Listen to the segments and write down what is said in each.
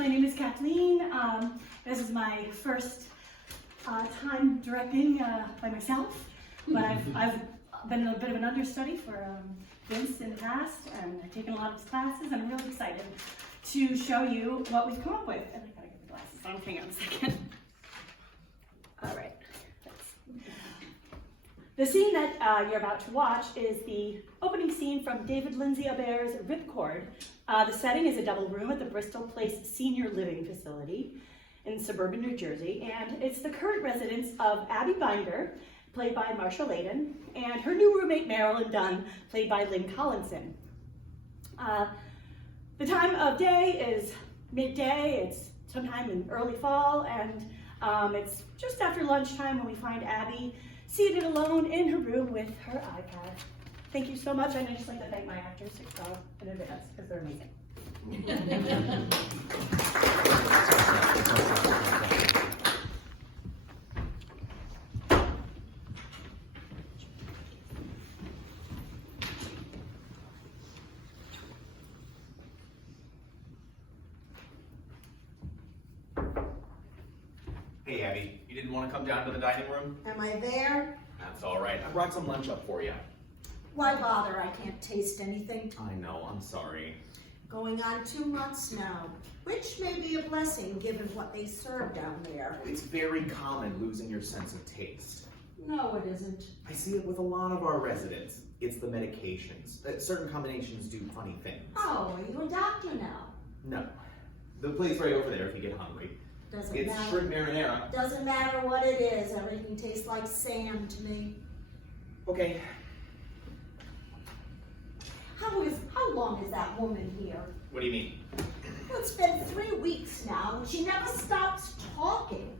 My name is Kathleen. This is my first time directing by myself, but I've been a bit of an understudy for Vince in the past, and I've taken a lot of his classes, and I'm really excited to show you what we've come up with. And I gotta get the glasses on. Hang on a second. All right. The scene that you're about to watch is the opening scene from David Lindsay Aubert's Ripcord. The setting is a double room at the Bristol Place Senior Living Facility in suburban New Jersey, and it's the current residence of Abby Binder, played by Marsha Layden, and her new roommate Marilyn Dunn, played by Lynn Collinson. The time of day is midday. It's sometime in early fall, and it's just after lunchtime when we find Abby seated alone in her room with her iPad. Thank you so much, and I'd just like to thank my actors in advance, because they're amazing. Hey, Abby, you didn't want to come down to the dining room? Am I there? That's all right. I brought some lunch up for you. Why bother? I can't taste anything. I know, I'm sorry. Going on 2 months now, which may be a blessing given what they serve down there. It's very common losing your sense of taste. No, it isn't. I see it with a lot of our residents. It's the medications. Certain combinations do funny things. Oh, are you a doctor now? No. The place right over there if you get hungry. Doesn't It's matter. shrimp marinara. Doesn't matter what it is. Everything tastes like sand to me. Okay. How long is that woman here? What do you mean? Well, it's been 3 weeks now, and she never stops talking.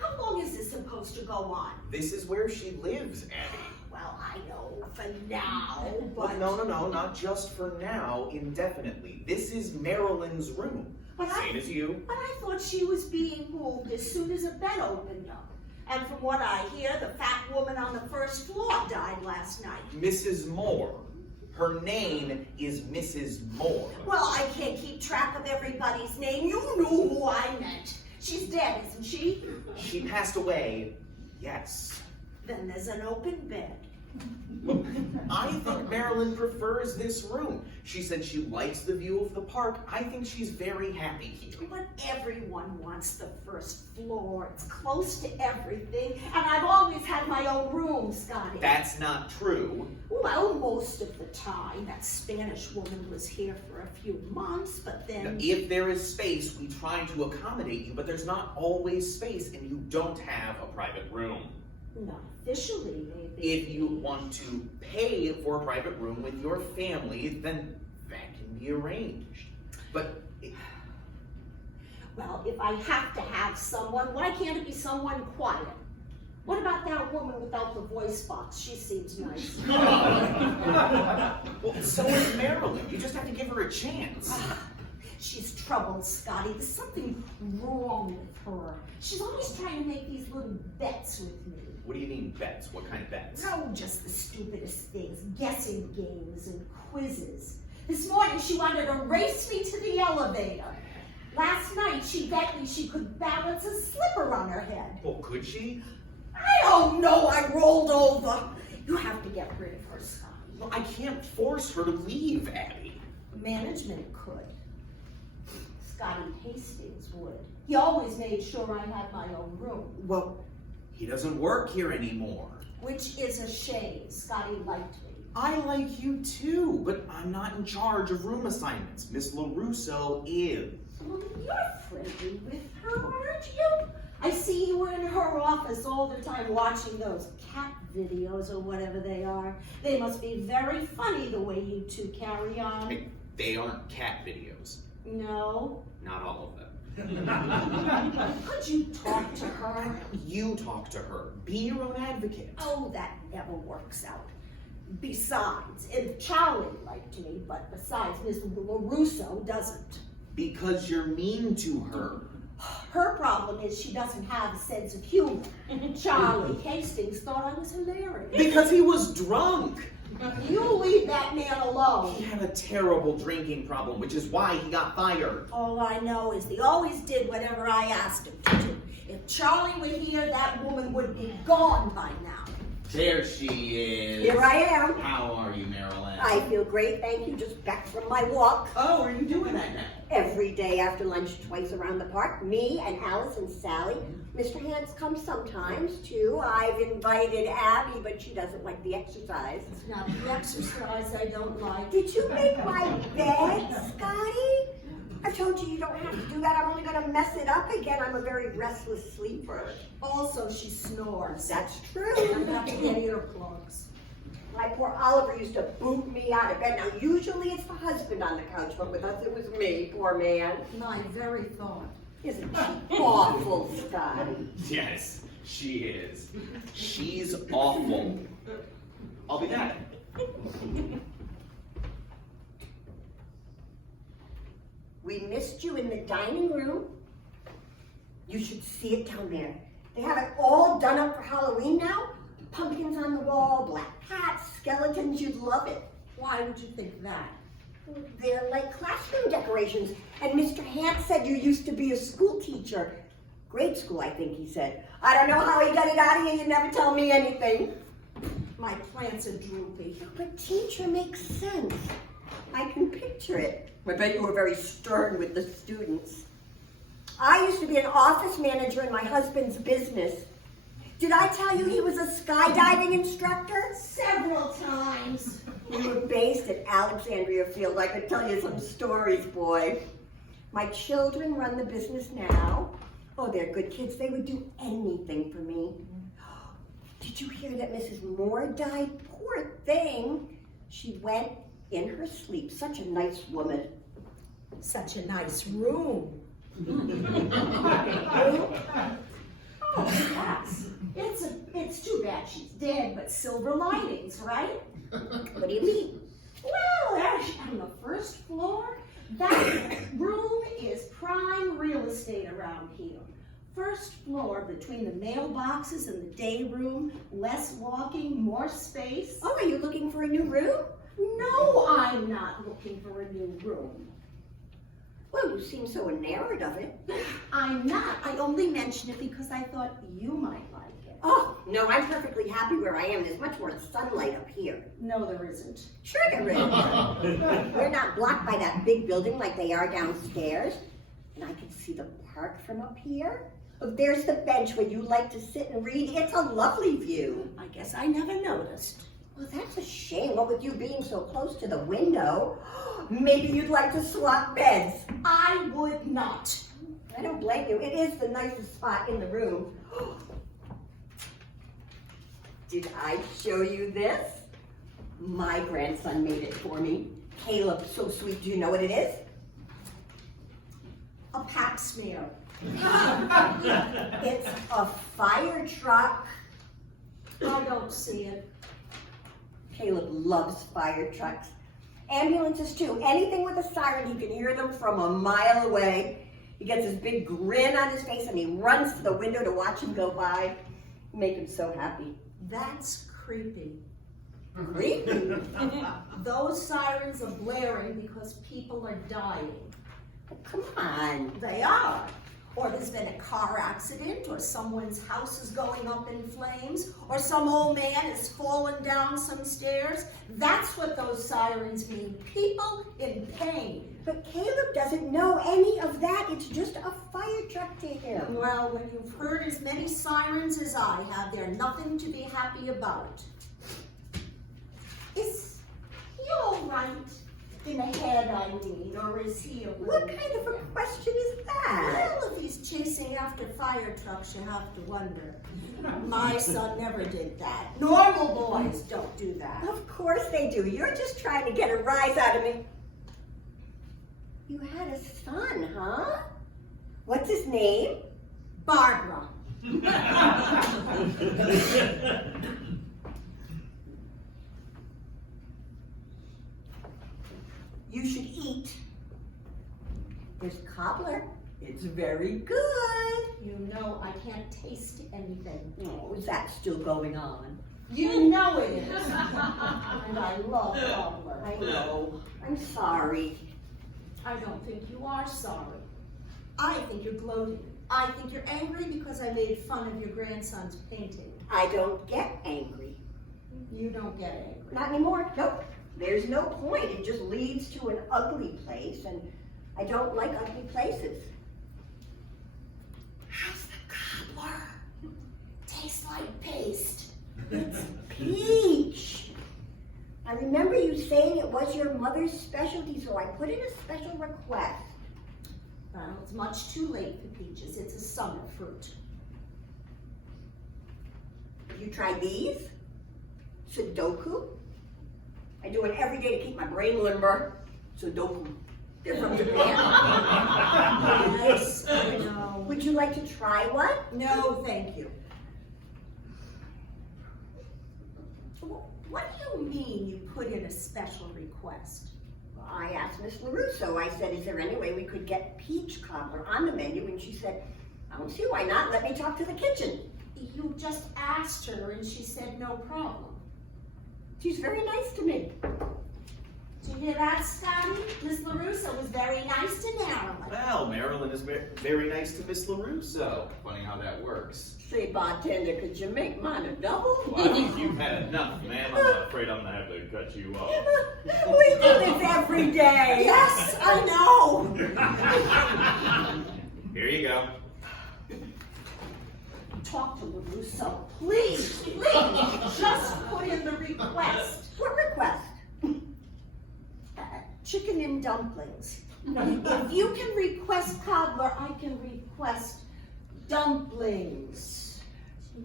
How long is this supposed to go on? This is where she lives, Abby. Well, I know for now, but... Well, no, not just for now, indefinitely. This is Marilyn's room. Same as you. But I thought she was being moved as soon as a bed opened up. And from what I hear, the fat woman on the first floor died last night. Mrs. Moore. Her name is Mrs. Moore. Well, I can't keep track of everybody's name. You knew who I meant. She's dead, isn't she? She passed away, yes. Then there's an open bed. Look, I think Marilyn prefers this room. She said she likes the view of the park. I think she's very happy here. But everyone wants the first floor. It's close to everything. And I've always had my own room, Scotty. That's not true. Well, most of the time. That Spanish woman was here for a few months, but then... Now, if there is space, we try to accommodate you, but there's not always space, and you don't have a private room. Not officially, maybe. If you want to pay for a private room with your family, then that can be arranged. But... Well, if I have to have someone, why can't it be someone quiet? What about that woman without the voice box? She seems nice. Well, so is Marilyn. You just have to give her a chance. She's troubled, Scotty. There's something wrong with her. She's always trying to make these little bets with me. What do you mean bets? What kind of bets? No, just the stupidest things. Guessing games and quizzes. This morning she wanted to race me to the elevator. Last night she bet me she could balance a slipper on her head. Well, could she? I don't know, I rolled over. You have to get rid of her, Scotty. Well, I can't force her to leave, Abby. Management could. Scotty Hastings would. He always made sure I had my own room. Well, he doesn't work here anymore. Which is a shame. Scotty liked me. I like you too, but I'm not in charge of room assignments. Miss LaRusso is. Well, you're friendly with her, aren't you? I see you in her office all the time watching those cat videos or whatever they are. They must be very funny the way you two carry on. Hey, they aren't cat videos. No. Not all of them. Could you talk to her? You talk to her. Be your own advocate. Oh, that never works out. Besides, and Charlie liked me, but besides, Miss LaRusso doesn't. Because you're mean to her. Her problem is she doesn't have a sense of humor. Charlie Hastings thought I was hilarious. Because he was drunk. You leave that man alone. He had a terrible drinking problem, which is why he got fired. All I know is he always did whatever I asked him to do. If Charlie were here, that woman would be gone by now. There she is. Here I am. How are you, Marilyn? I feel great, thank you. Just back from my walk. Oh, are you doing that now? Every day after lunch, twice around the park. Me and Alice and Sally. Mr. Hans comes sometimes too. I've invited Abby, but she doesn't like the exercise. It's not the exercise I don't like. Did you make my bed, Scotty? I told you you don't have to do that. I'm only going to mess it up again. I'm a very restless sleeper. Also, she snores. That's true. I have to get earplugs. My poor Oliver used to boot me out of bed. Now, usually it's the husband on the couch, but with us it was me, poor man. My very thought. Isn't she awful, Scotty? Yes, she is. She's awful. I'll be back. We missed you in the dining room. You should see it down there. They have it all done up for Halloween now. Pumpkins on the wall, black cats, skeletons. You'd love it. Why would you think that? They're like classroom decorations. And Mr. Hans said you used to be a school teacher. Grade school, I think he said. I don't know how he got it out of you. You never tell me anything. My plants are droopy. But teacher makes sense. I can picture it. I bet you were very stern with the students. I used to be an office manager in my husband's business. Did I tell you he was a skydiving instructor? Several times. We were based at Alexandria Field. I could tell you some stories, boy. My children run the business now. Oh, they're good kids. They would do anything for me. Did you hear that Mrs. Moore died? Poor thing. She went in her sleep. Such a nice woman. Such a nice room. Oh, yes. It's too bad she's dead, but silver linings, right? What do you mean? Well, actually, on the first floor, that room is prime real estate around here. First floor, between the mailboxes and the day room, less walking, more space. Oh, are you looking for a new room? No, I'm not looking for a new room. Well, you seem so enamored of it. I'm not. I only mention it because I thought you might like it. Oh, no, I'm perfectly happy where I am. There's much more sunlight up here. No, there isn't. Sure there is. We're not blocked by that big building like they are downstairs. And I can see the park from up here. Oh, there's the bench where you like to sit and read. It's a lovely view. I guess I never noticed. Well, that's a shame. What with you being so close to the window, maybe you'd like to swap beds. I would not. I don't blame you. It is the nicest spot in the room. Did I show you this? My grandson made it for me. Caleb, so sweet. Do you know what it is? A pap smear. It's a fire truck. I don't see it. Caleb loves fire trucks. Ambulances too. Anything with a siren, he can hear them from a mile away. He gets this big grin on his face and he runs to the window to watch them go by. Make him so happy. That's creepy. Creepy. Those sirens are blaring because people are dying. Come on. They are. Or there's been a car accident, or someone's house is going up in flames, or some old man has fallen down some stairs. That's what those sirens mean. People in pain. But Caleb doesn't know any of that. It's just a fire truck to him. Well, when you've heard as many sirens as I have, they're nothing to be happy about. Is he all right in the head, I mean, or is he a little... What kind of a question is that? Well, if he's chasing after fire trucks, you have to wonder. My son never did that. Normal boys don't do that. Of course they do. You're just trying to get a rise out of me. You had a son, huh? What's his name? Barbara. You should eat. There's cobbler. It's very good. You know I can't taste anything. Oh, is that still going on? You know it is. I'm and I love cobbler. I know. I'm sorry. I don't think you are sorry. I think you're gloating. I think you're angry because I made fun of your grandson's painting. I don't get angry. You don't get angry. Not anymore. Nope. There's no point. It just leads to an ugly place, and I don't like ugly places. How's the cobbler? Tastes like paste. It's peach. I remember you saying it was your mother's specialty, so I put in a special request. Well, it's much too late for peaches. It's a summer fruit. You try these? Sudoku? I do it every day to keep my brain limber. Sudoku. They're from Japan. Yes, I know. Would you like to try one? No, thank you. What do you mean you put in a special request? I asked Miss LaRusso, I said, is there any way we could get peach cobbler on the menu? And she said, I don't see why not. Let me talk to the kitchen. You just asked her and she said no problem. She's very nice to me. Did you hear that, Scotty? Miss LaRusso was very nice to Marilyn. Well, Marilyn is very nice to Miss LaRusso. Funny how that works. Say, bartender, could you make mine a double? Well, I think you've had enough, ma'am. I'm afraid I'm gonna have to cut you off. We do this every day. Yes, I know. Here you go. Talk to LaRusso, please, please. Just put in the request. What request? Chicken and dumplings. If you can request cobbler, I can request dumplings.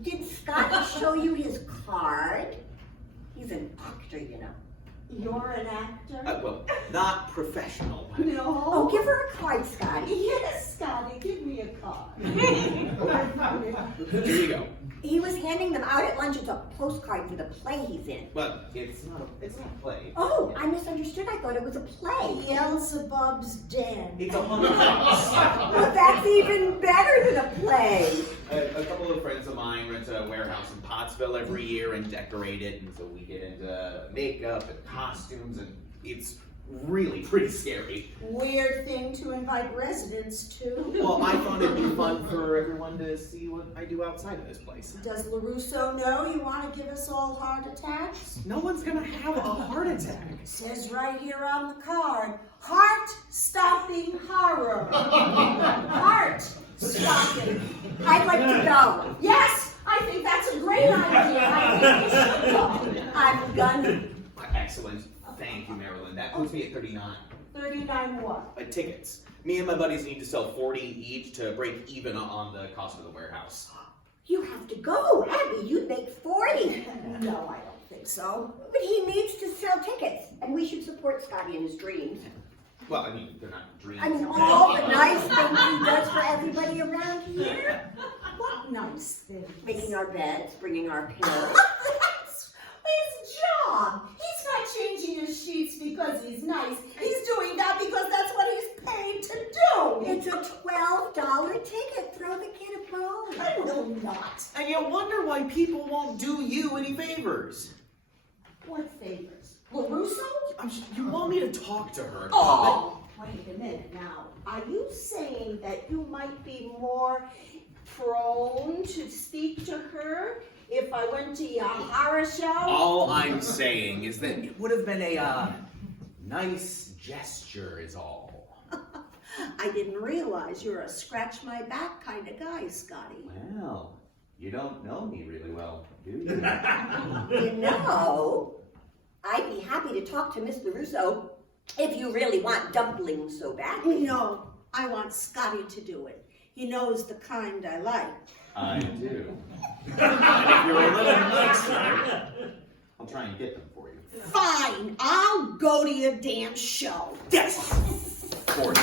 Did Scotty show you his card? He's an actor, you know. You're an actor? Well, not professional. But No. Oh, give her a card, Scotty. Yes, Scotty, give me a card. Here you go. He was handing them out at lunch. It's a postcard for the play he's in. But it's not a play. Oh, I misunderstood. I thought it was a play. Beelzebub's Den. It's a haunted house. Well, that's even better than a play. A couple of friends of mine rent a warehouse in Pottsville every year and decorate it, and so we get into makeup and costumes, and it's really pretty scary. Weird thing to invite residents to. Well, I thought it'd be fun for everyone to see what I do outside of this place. Does LaRusso know you want to give us all heart attacks? No one's gonna have a heart attack. It says right here on the card, heart-stopping horror. Heart-stopping. I'd like to go. Yes, I think that's a great idea. I think we should go. I'm gonna. Excellent. Thank you, Marilyn. That puts me at 39. 39 what? Tickets. Me and my buddies need to sell 40 each to break even on the cost of the warehouse. You have to go, Abby. You'd make 40. No, I don't think so. But he needs to sell tickets, and we should support Scotty in his dreams. Well, I mean, they're not dreams. I mean, all the nice things he does for everybody around here. What nice thing. Making our beds, bringing our pillows. That's his job. He's not changing his sheets because he's nice. He's doing that because that's what he's paid to do. It's a $12 ticket. Throw the kid a bone. I will not. And you wonder why people won't do you any favors. What favors? LaRusso? You want me to talk to her? Oh, wait a minute now. Are you saying that you might be more prone to speak to her if I went to your horror show? All I'm saying is that it would have been a nice gesture is all. I didn't realize you're a scratch my back kind of guy, Scotty. Well, you don't know me really well, do you? You know, I'd be happy to talk to Miss LaRusso if you really want dumplings so badly. No, I want Scotty to do it. He knows the kind I like. I do. And if you're a little nicer, I'll try and get them for you. Fine, I'll go to your damn show. Yes! 40.